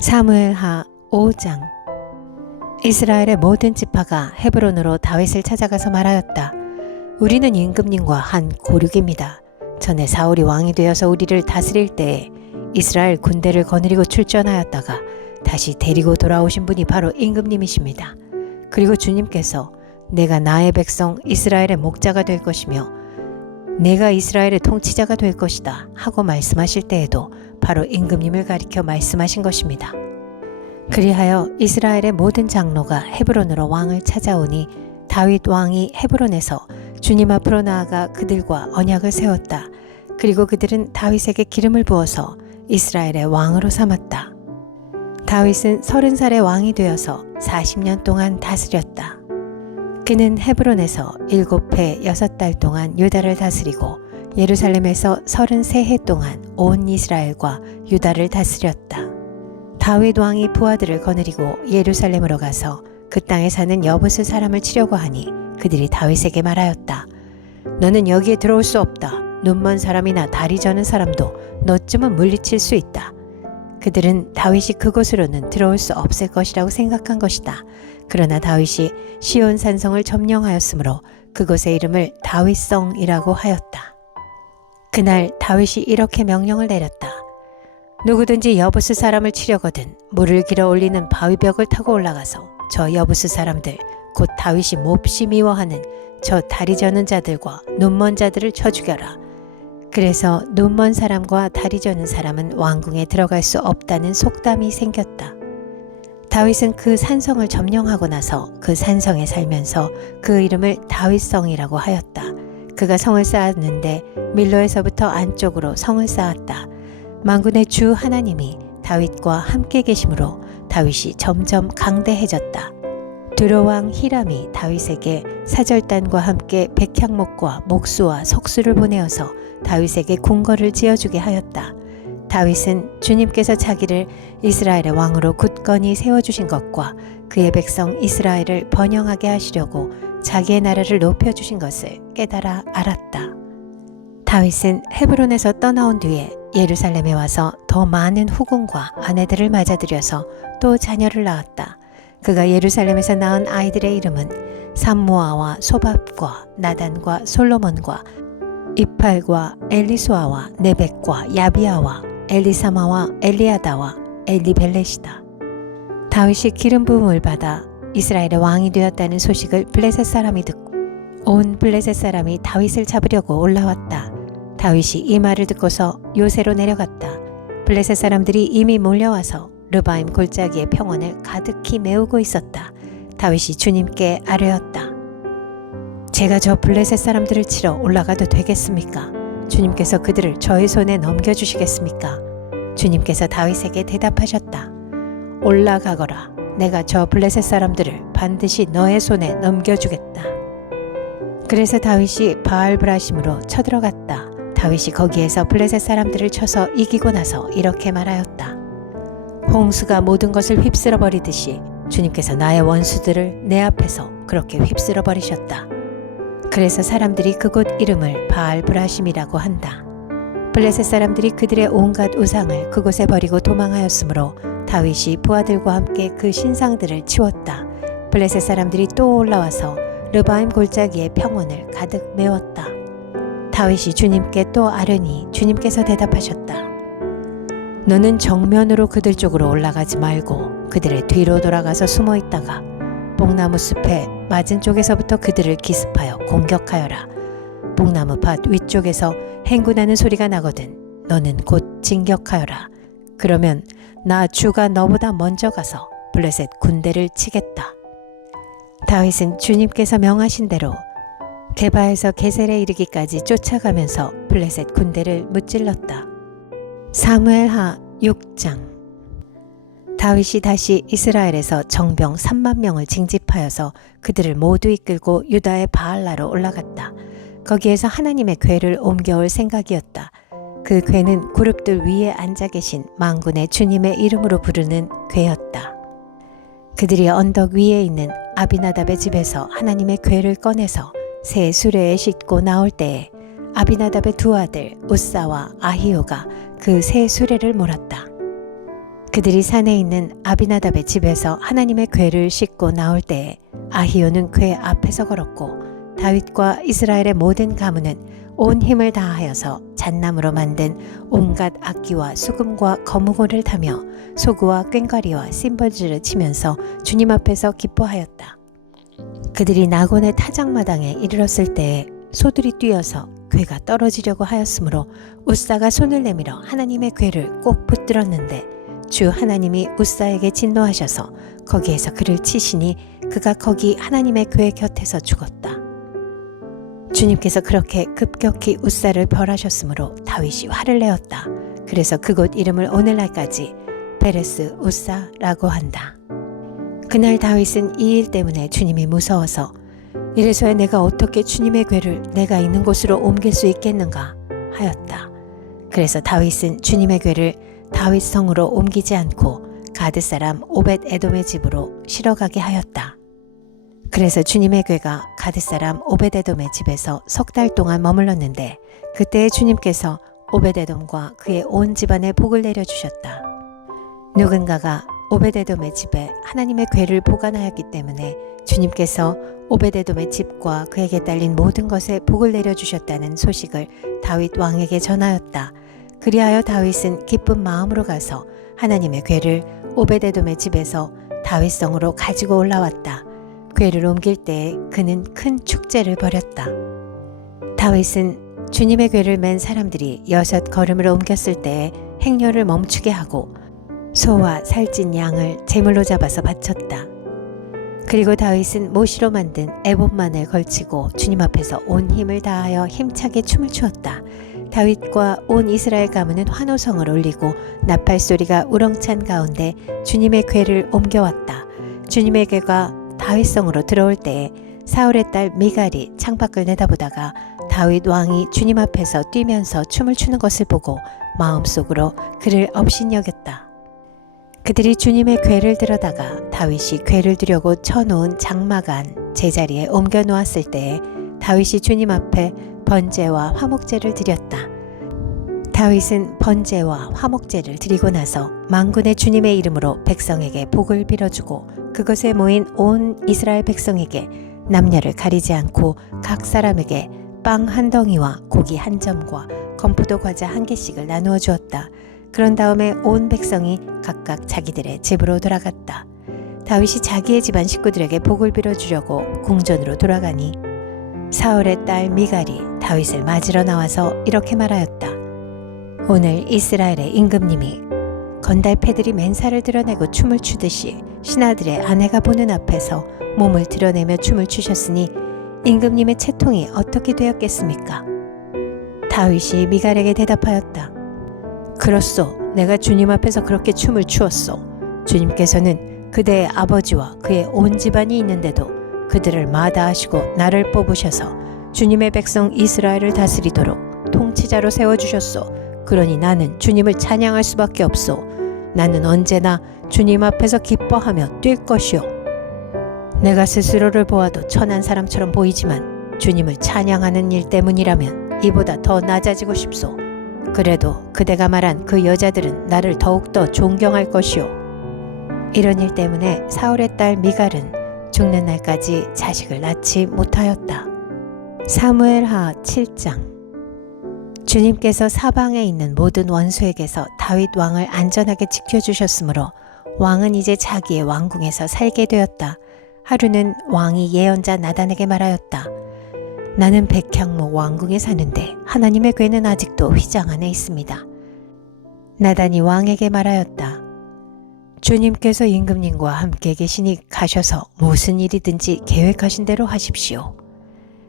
사무엘하 5장. 이스라엘의 모든 지파가 헤브론으로 다윗을 찾아가서 말하였다. 우리는 임금님과 한 고륙입니다. 전에 사울이 왕이 되어서 우리를 다스릴 때에 이스라엘 군대를 거느리고 출전하였다가 다시 데리고 돌아오신 분이 바로 임금님이십니다. 그리고 주님께서 내가 나의 백성 이스라엘의 목자가 될 것이며 내가 이스라엘의 통치자가 될 것이다 하고 말씀하실 때에도 바로 임금님을 가리켜 말씀하신 것입니다. 그리하여 이스라엘의 모든 장로가 헤브론으로 왕을 찾아오니 다윗 왕이 헤브론에서 주님 앞으로 나아가 그들과 언약을 세웠다. 그리고 그들은 다윗에게 기름을 부어서 이스라엘의 왕으로 삼았다. 다윗은 30살의 왕이 되어서 40년 동안 다스렸다. 그는 헤브론에서 7해 6달 동안 유다를 다스리고 예루살렘에서 33해 동안 온 이스라엘과 유다를 다스렸다. 다윗 왕이 부하들을 거느리고 예루살렘으로 가서 그 땅에 사는 여부스 사람을 치려고 하니 그들이 다윗에게 말하였다. 너는 여기에 들어올 수 없다. 눈먼 사람이나 다리 저는 사람도 너쯤은 물리칠 수 있다. 그들은 다윗이 그곳으로는 들어올 수 없을 것이라고 생각한 것이다. 그러나 다윗이 시온 산성을 점령하였으므로 그곳의 이름을 다윗성이라고 하였다. 그날 다윗이 이렇게 명령을 내렸다. 누구든지 여부스 사람을 치려거든 물을 길어 올리는 바위벽을 타고 올라가서 저 여부스 사람들 곧 다윗이 몹시 미워하는 저 다리 저는 자들과 눈먼 자들을 쳐 죽여라. 그래서 눈먼 사람과 다리 저는 사람은 왕궁에 들어갈 수 없다는 속담이 생겼다. 다윗은 그 산성을 점령하고 나서 그 산성에 살면서 그 이름을 다윗성이라고 하였다. 그가 성을 쌓았는데 밀로에서부터 안쪽으로 성을 쌓았다. 만군의 주 하나님이 다윗과 함께 계심으로 다윗이 점점 강대해졌다. 두로왕 히람이 다윗에게 사절단과 함께 백향목과 목수와 석수를 보내어서 다윗에게 궁궐을 지어주게 하였다. 다윗은 주님께서 자기를 이스라엘의 왕으로 굳건히 세워주신 것과 그의 백성 이스라엘을 번영하게 하시려고 자기의 나라를 높여주신 것을 깨달아 알았다. 다윗은 헤브론에서 떠나온 뒤에 예루살렘에 와서 더 많은 후궁과 아내들을 맞아들여서 또 자녀를 낳았다. 그가 예루살렘에서 낳은 아이들의 이름은 삼무아와 소밥과 나단과 솔로몬과 이팔과 엘리수아와 네벡과 야비아와 엘리사마와 엘리아다와 엘리벨렛이다. 다윗이 기름 부음을 받아 이스라엘의 왕이 되었다는 소식을 블레셋 사람이 듣고 온 블레셋 사람이 다윗을 잡으려고 올라왔다. 다윗이 이 말을 듣고서 요새로 내려갔다. 블레셋 사람들이 이미 몰려와서 르바임 골짜기의 평원을 가득히 메우고 있었다. 다윗이 주님께 아뢰었다. 제가 저 블레셋 사람들을 치러 올라가도 되겠습니까? 주님께서 그들을 저의 손에 넘겨주시겠습니까? 주님께서 다윗에게 대답하셨다. 올라가거라. 내가 저 블레셋 사람들을 반드시 너의 손에 넘겨주겠다. 그래서 다윗이 바알브라심으로 쳐들어갔다. 다윗이 거기에서 블레셋 사람들을 쳐서 이기고 나서 이렇게 말하였다. 홍수가 모든 것을 휩쓸어 버리듯이 주님께서 나의 원수들을 내 앞에서 그렇게 휩쓸어 버리셨다. 그래서 사람들이 그곳 이름을 바알브라심이라고 한다. 블레셋 사람들이 그들의 온갖 우상을 그곳에 버리고 도망하였으므로 다윗이 부하들과 함께 그 신상들을 치웠다. 블레셋 사람들이 또 올라와서 르바임 골짜기의 평원을 가득 메웠다. 다윗이 주님께 또 아뢰니 주님께서 대답하셨다. 너는 정면으로 그들 쪽으로 올라가지 말고 그들의 뒤로 돌아가서 숨어 있다가 뽕나무 숲의 맞은 쪽에서부터 그들을 기습하여 공격하여라. 뽕나무 밭 위쪽에서 행군하는 소리가 나거든 너는 곧 진격하여라. 그러면 나 주가 너보다 먼저 가서 블레셋 군대를 치겠다. 다윗은 주님께서 명하신 대로 게바에서 게셀에 이르기까지 쫓아가면서 블레셋 군대를 무찔렀다. 사무엘하 6장. 다윗이 다시 이스라엘에서 정병 3만 명을 징집하여서 그들을 모두 이끌고 유다의 바알라로 올라갔다. 거기에서 하나님의 궤를 옮겨올 생각이었다. 그 궤는 그룹들 위에 앉아 계신 만군의 주님의 이름으로 부르는 궤였다. 그들이 언덕 위에 있는 아비나답의 집에서 하나님의 궤를 꺼내서 새 수레에 싣고 나올 때에 아비나답의 두 아들 우사와 아히오가 그 새 수레를 몰았다. 그들이 산에 있는 아비나답의 집에서 하나님의 궤를 싣고 나올 때에 아히오는 궤 앞에서 걸었고 다윗과 이스라엘의 모든 가문은 온 힘을 다하여서 잣나무로 만든 온갖 악기와 수금과 거무고를 타며 소구와 꽹과리와 심벌즈를 치면서 주님 앞에서 기뻐하였다. 그들이 나곤의 타작마당에 이르렀을 때에 소들이 뛰어서 궤가 떨어지려고 하였으므로 웃사가 손을 내밀어 하나님의 궤를 꼭 붙들었는데 주 하나님이 웃사에게 진노하셔서 거기에서 그를 치시니 그가 거기 하나님의 궤 곁에서 죽었다. 주님께서 그렇게 급격히 웃사를 벌하셨으므로 다윗이 화를 내었다. 그래서 그곳 이름을 오늘날까지 베레스 웃사라고 한다. 그날 다윗은 이 일 때문에 주님이 무서워서 이래서야 내가 어떻게 주님의 궤를 내가 있는 곳으로 옮길 수 있겠는가 하였다. 그래서 다윗은 주님의 궤를 다윗 성으로 옮기지 않고 가드 사람 오벳 에돔의 집으로 실어가게 하였다. 그래서 주님의 궤가 가드 사람 오벳 에돔의 집에서 석 달 동안 머물렀는데 그때에 주님께서 오벳 에돔과 그의 온 집안에 복을 내려주셨다. 누군가가 오벳 에돔의 집에 하나님의 궤를 보관하였기 때문에 주님께서 오벳 에돔의 집과 그에게 딸린 모든 것에 복을 내려주셨다는 소식을 다윗 왕에게 전하였다. 그리하여 다윗은 기쁜 마음으로 가서 하나님의 궤를 오벳 에돔의 집에서 다윗 성으로 가지고 올라왔다. 궤를 옮길 때에 그는 큰 축제를 벌였다. 다윗은 주님의 궤를 맨 사람들이 6걸음을 옮겼을 때에 행렬을 멈추게 하고 소와 살찐 양을 제물로 잡아서 바쳤다. 그리고 다윗은 모시로 만든 에봇만을 걸치고 주님 앞에서 온 힘을 다하여 힘차게 춤을 추었다. 다윗과 온 이스라엘 가문은 환호성을 올리고 나팔 소리가 우렁찬 가운데 주님의 궤를 옮겨왔다. 주님의 궤가 다윗성으로 들어올 때에 사울의 딸 미갈이 창밖을 내다보다가 다윗 왕이 주님 앞에서 뛰면서 춤을 추는 것을 보고 마음속으로 그를 업신여겼다. 그들이 주님의 궤를 들어다가 다윗이 궤를 두려고 쳐놓은 장막 안 제자리에 옮겨 놓았을 때에 다윗이 주님 앞에 번제와 화목제를 드렸다. 다윗은 번제와 화목제를 드리고 나서 만군의 주님의 이름으로 백성에게 복을 빌어주고 그것에 모인 온 이스라엘 백성에게 남녀를 가리지 않고 각 사람에게 빵 한 덩이와 고기 한 점과 건포도 과자 한 개씩을 나누어 주었다. 그런 다음에 온 백성이 각각 자기들의 집으로 돌아갔다. 다윗이 자기의 집안 식구들에게 복을 빌어주려고 궁전으로 돌아가니 사울의 딸 미갈이 다윗을 맞으러 나와서 이렇게 말하였다. 오늘 이스라엘의 임금님이 건달패들이 맨살을 드러내고 춤을 추듯이 신하들의 아내가 보는 앞에서 몸을 드러내며 춤을 추셨으니 임금님의 채통이 어떻게 되었겠습니까? 다윗이 미갈에게 대답하였다. 그렇소. 내가 주님 앞에서 그렇게 춤을 추었소. 주님께서는 그대의 아버지와 그의 온 집안이 있는데도 그들을 마다하시고 나를 뽑으셔서 주님의 백성 이스라엘을 다스리도록 통치자로 세워주셨소. 그러니 나는 주님을 찬양할 수밖에 없소. 나는 언제나 주님 앞에서 기뻐하며 뛸 것이오. 내가 스스로를 보아도 천한 사람처럼 보이지만 주님을 찬양하는 일 때문이라면 이보다 더 낮아지고 싶소. 그래도 그대가 말한 그 여자들은 나를 더욱더 존경할 것이오. 이런 일 때문에 사울의 딸 미갈은 죽는 날까지 자식을 낳지 못하였다. 사무엘하 7장. 주님께서 사방에 있는 모든 원수에게서 다윗 왕을 안전하게 지켜주셨으므로 왕은 이제 자기의 왕궁에서 살게 되었다. 하루는 왕이 예언자 나단에게 말하였다. 나는 백향목 왕궁에 사는데 하나님의 궤는 아직도 휘장 안에 있습니다. 나단이 왕에게 말하였다. 주님께서 임금님과 함께 계시니 가셔서 무슨 일이든지 계획하신 대로 하십시오.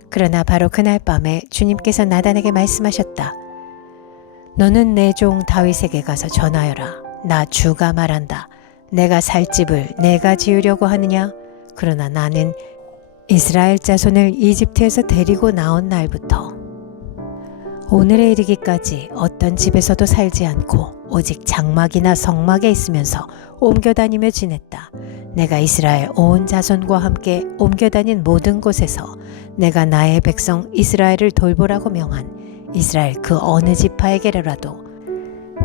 그러나 바로 그날 밤에 주님께서 나단에게 말씀하셨다. 너는 내 종 다윗에게 가서 전하여라. 나 주가 말한다. 내가 살 집을 내가 지으려고 하느냐? 그러나 나는 이스라엘 자손을 이집트에서 데리고 나온 날부터 오늘에 이르기까지 어떤 집에서도 살지 않고 오직 장막이나 성막에 있으면서 옮겨다니며 지냈다. 내가 이스라엘 온 자손과 함께 옮겨다닌 모든 곳에서 내가 나의 백성 이스라엘을 돌보라고 명한 이스라엘 그 어느 지파에게라도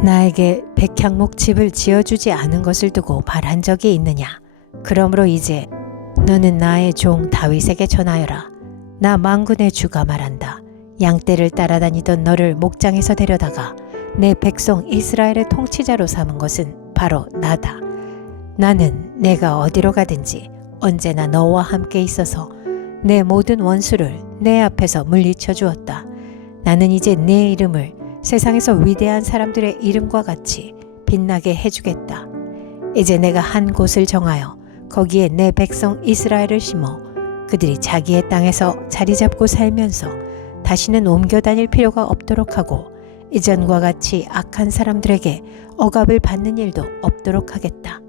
나에게 백향목 집을 지어주지 않은 것을 두고 말한 적이 있느냐? 그러므로 이제 너는 나의 종 다윗에게 전하여라. 나 만군의 주가 말한다. 양떼를 따라다니던 너를 목장에서 데려다가 내 백성 이스라엘의 통치자로 삼은 것은 바로 나다. 나는 내가 어디로 가든지 언제나 너와 함께 있어서 내 모든 원수를 내 앞에서 물리쳐 주었다. 나는 이제 내 이름을 세상에서 위대한 사람들의 이름과 같이 빛나게 해주겠다. 이제 내가 한 곳을 정하여 거기에 내 백성 이스라엘을 심어 그들이 자기의 땅에서 자리 잡고 살면서 다시는 옮겨 다닐 필요가 없도록 하고 이전과 같이 악한 사람들에게 억압을 받는 일도 없도록 하겠다.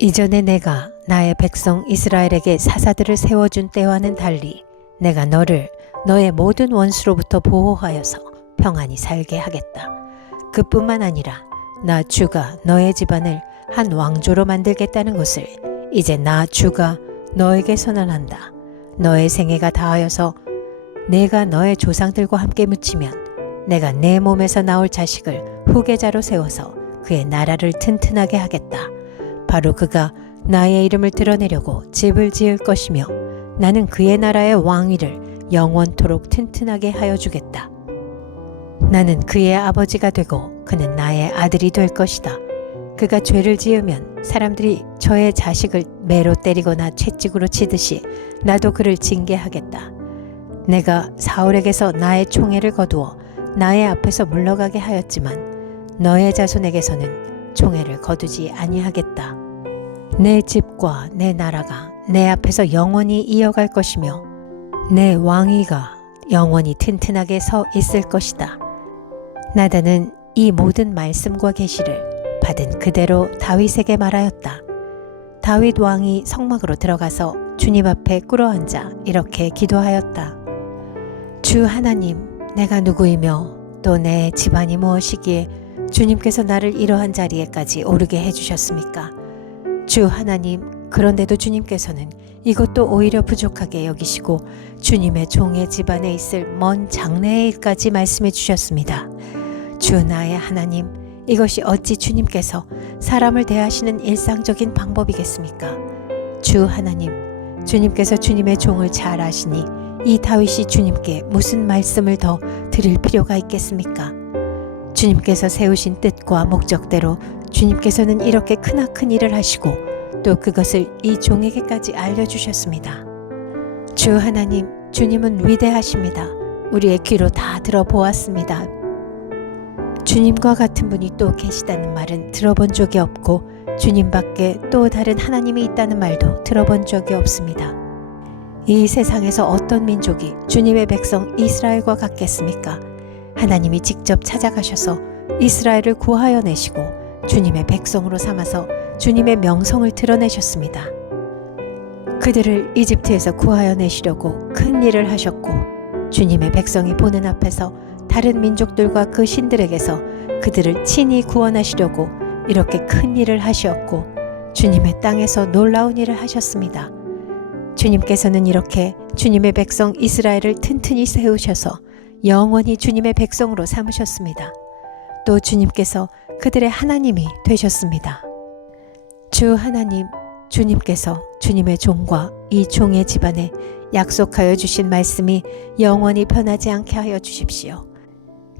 이전에 내가 나의 백성 이스라엘에게 사사들을 세워준 때와는 달리 내가 너를 너의 모든 원수로부터 보호하여서 평안히 살게 하겠다. 그뿐만 아니라 나 주가 너의 집안을 한 왕조로 만들겠다는 것을 이제 나 주가 너에게 선언한다. 너의 생애가 다하여서 내가 너의 조상들과 함께 묻히면 내가 내 몸에서 나올 자식을 후계자로 세워서 그의 나라를 튼튼하게 하겠다. 바로 그가 나의 이름을 드러내려고 집을 지을 것이며 나는 그의 나라의 왕위를 영원토록 튼튼하게 하여 주겠다. 나는 그의 아버지가 되고 그는 나의 아들이 될 것이다. 그가 죄를 지으면 사람들이 저의 자식을 매로 때리거나 채찍으로 치듯이 나도 그를 징계하겠다. 내가 사울에게서 나의 총애를 거두어 나의 앞에서 물러가게 하였지만 너의 자손에게서는 총애를 거두지 아니하겠다. 내 집과 내 나라가 내 앞에서 영원히 이어갈 것이며 내 왕위가 영원히 튼튼하게 서 있을 것이다. 나단은 이 모든 말씀과 계시를 받은 그대로 다윗에게 말하였다. 다윗 왕이 성막으로 들어가서 주님 앞에 꿇어앉아 이렇게 기도하였다. 주 하나님, 내가 누구이며 또 내 집안이 무엇이기에 주님께서 나를 이러한 자리에까지 오르게 해주셨습니까? 주 하나님, 그런데도 주님께서는 이것도 오히려 부족하게 여기시고 주님의 종의 집안에 있을 먼 장래의 일까지 말씀해 주셨습니다. 주 나의 하나님, 이것이 어찌 주님께서 사람을 대하시는 일상적인 방법이겠습니까? 주 하나님, 주님께서 주님의 종을 잘 아시니 이 다윗이 주님께 무슨 말씀을 더 드릴 필요가 있겠습니까? 주님께서 세우신 뜻과 목적대로 주님께서는 이렇게 크나큰 일을 하시고 또 그것을 이 종에게까지 알려주셨습니다. 주 하나님, 주님은 위대하십니다. 우리의 귀로 다 들어보았습니다. 주님과 같은 분이 또 계시다는 말은 들어본 적이 없고 주님밖에 또 다른 하나님이 있다는 말도 들어본 적이 없습니다. 이 세상에서 어떤 민족이 주님의 백성 이스라엘과 같겠습니까? 하나님이 직접 찾아가셔서 이스라엘을 구하여 내시고 주님의 백성으로 삼아서 주님의 명성을 드러내셨습니다. 그들을 이집트에서 구하여 내시려고 큰 일을 하셨고 주님의 백성이 보는 앞에서 다른 민족들과 그 신들에게서 그들을 친히 구원하시려고 이렇게 큰 일을 하셨고 주님의 땅에서 놀라운 일을 하셨습니다. 주님께서는 이렇게 주님의 백성 이스라엘을 튼튼히 세우셔서 영원히 주님의 백성으로 삼으셨습니다. 또 주님께서 그들의 하나님이 되셨습니다. 주 하나님, 주님께서 주님의 종과 이 종의 집안에 약속하여 주신 말씀이 영원히 변하지 않게 하여 주십시오.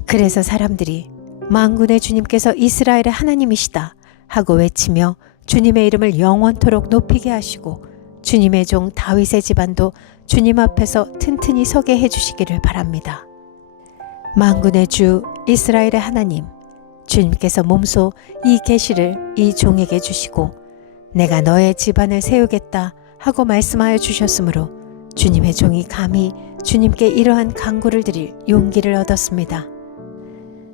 그래서 사람들이 만군의 주님께서 이스라엘의 하나님이시다 하고 외치며 주님의 이름을 영원토록 높이게 하시고 주님의 종 다윗의 집안도 주님 앞에서 튼튼히 서게 해주시기를 바랍니다. 만군의 주 이스라엘의 하나님, 주님께서 몸소 이 계시를 이 종에게 주시고 내가 너의 집안을 세우겠다 하고 말씀하여 주셨으므로 주님의 종이 감히 주님께 이러한 간구를 드릴 용기를 얻었습니다.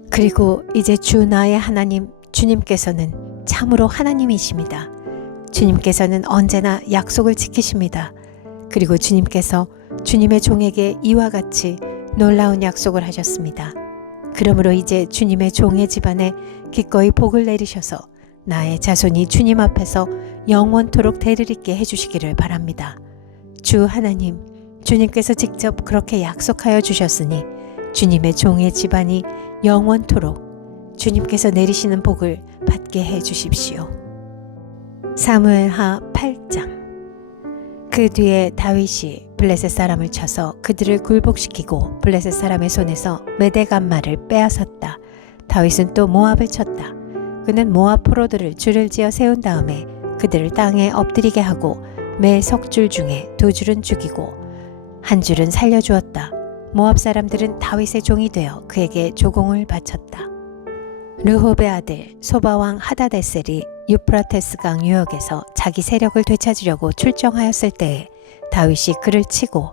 그리고 이제 주 나의 하나님 주님께서는 참으로 하나님이십니다. 주님께서는 언제나 약속을 지키십니다. 그리고 주님께서 주님의 종에게 이와 같이 놀라운 약속을 하셨습니다. 그러므로 이제 주님의 종의 집안에 기꺼이 복을 내리셔서 나의 자손이 주님 앞에서 영원토록 대를 잇게 해주시기를 바랍니다. 주 하나님, 주님께서 직접 그렇게 약속하여 주셨으니 주님의 종의 집안이 영원토록 주님께서 내리시는 복을 받게 해 주십시오. 사무엘하 8장. 그 뒤에 다윗이 블레셋 사람을 쳐서 그들을 굴복시키고 블레셋 사람의 손에서 메대간말을 빼앗았다. 다윗은 또 모압을 쳤다. 그는 모압 포로들을 줄을 지어 세운 다음에 그들을 땅에 엎드리게 하고 매 석줄 중에 2줄은 죽이고 한 줄은 살려주었다. 모압 사람들은 다윗의 종이 되어 그에게 조공을 바쳤다. 르홉의 아들 소바왕 하다데셀이 유프라테스 강 유역에서 자기 세력을 되찾으려고 출정하였을 때에 다윗이 그를 치고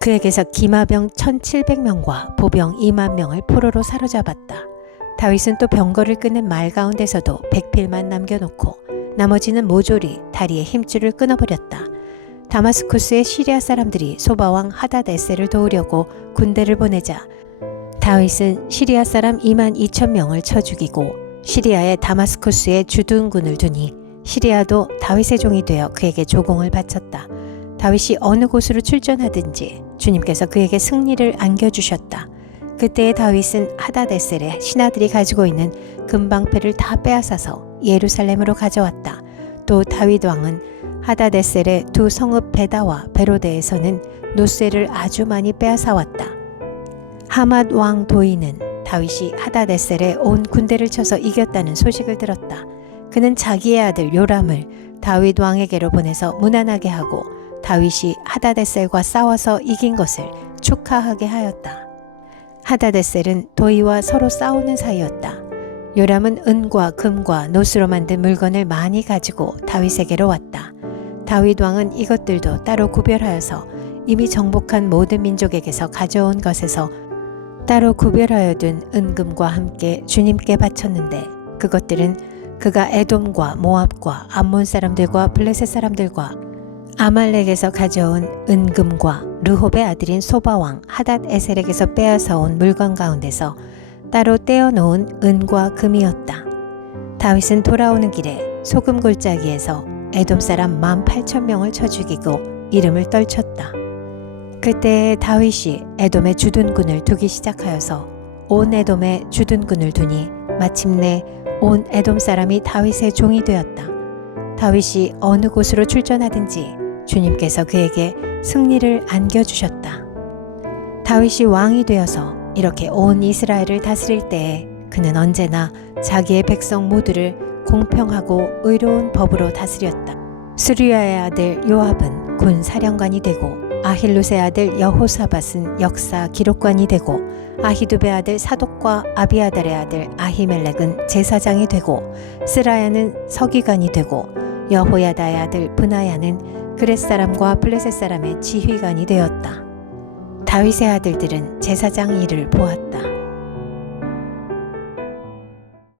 그에게서 기마병 1700명과 보병 2만 명을 포로로 사로잡았다. 다윗은 또 병거를 끄는 말 가운데서도 백필만 남겨놓고 나머지는 모조리 다리의 힘줄을 끊어버렸다. 다마스쿠스의 시리아 사람들이 소바왕 하다데셀을 도우려고 군대를 보내자 다윗은 시리아 사람 2만 2천 명을 쳐 죽이고 시리아의 다마스쿠스에 주둔군을 두니 시리아도 다윗의 종이 되어 그에게 조공을 바쳤다. 다윗이 어느 곳으로 출전하든지 주님께서 그에게 승리를 안겨주셨다. 그때의 다윗은 하다데셀의 신하들이 가지고 있는 금방패를 다 빼앗아서 예루살렘으로 가져왔다. 또 다윗 왕은 하다데셀의 두 성읍 베다와 베로데에서는 노쇠를 아주 많이 빼앗아왔다. 하맛 왕 도이는 다윗이 하다데셀에 온 군대를 쳐서 이겼다는 소식을 들었다. 그는 자기의 아들 요람을 다윗 왕에게로 보내서 무난하게 하고 다윗이 하다데셀과 싸워서 이긴 것을 축하하게 하였다. 하다데셀은 도이와 서로 싸우는 사이였다. 요람은 은과 금과 노스로 만든 물건을 많이 가지고 다윗에게로 왔다. 다윗 왕은 이것들도 따로 구별하여서 이미 정복한 모든 민족에게서 가져온 것에서 따로 구별하여 둔 은금과 함께 주님께 바쳤는데 그것들은 그가 에돔과 모압과 암몬 사람들과 블레셋 사람들과 아말렉에서 가져온 은금과 르홉의 아들인 소바왕 하닷에셀에게서 빼앗아온 물건 가운데서 따로 떼어놓은 은과 금이었다. 다윗은 돌아오는 길에 소금 골짜기에서 에돔 사람 18,000명을 쳐 죽이고 이름을 떨쳤다. 그때 다윗이 에돔의 주둔군을 두기 시작하여서 온 에돔에 주둔군을 두니 마침내 온 에돔 사람이 다윗의 종이 되었다. 다윗이 어느 곳으로 출전하든지 주님께서 그에게 승리를 안겨주셨다. 다윗이 왕이 되어서 이렇게 온 이스라엘을 다스릴 때에 그는 언제나 자기의 백성 모두를 공평하고 의로운 법으로 다스렸다. 스루야의 아들 요압은 군 사령관이 되고 아힐룻의 아들 여호사밧은 역사 기록관이 되고 아히두베 아들 사독과 아비아달의 아들 아히멜렉은 제사장이 되고 스라야는 서기관이 되고 여호야다의 아들 브나야는 그렛 사람과 블레셋 사람의 지휘관이 되었다. 다윗의 아들들은 제사장 일을 보았다.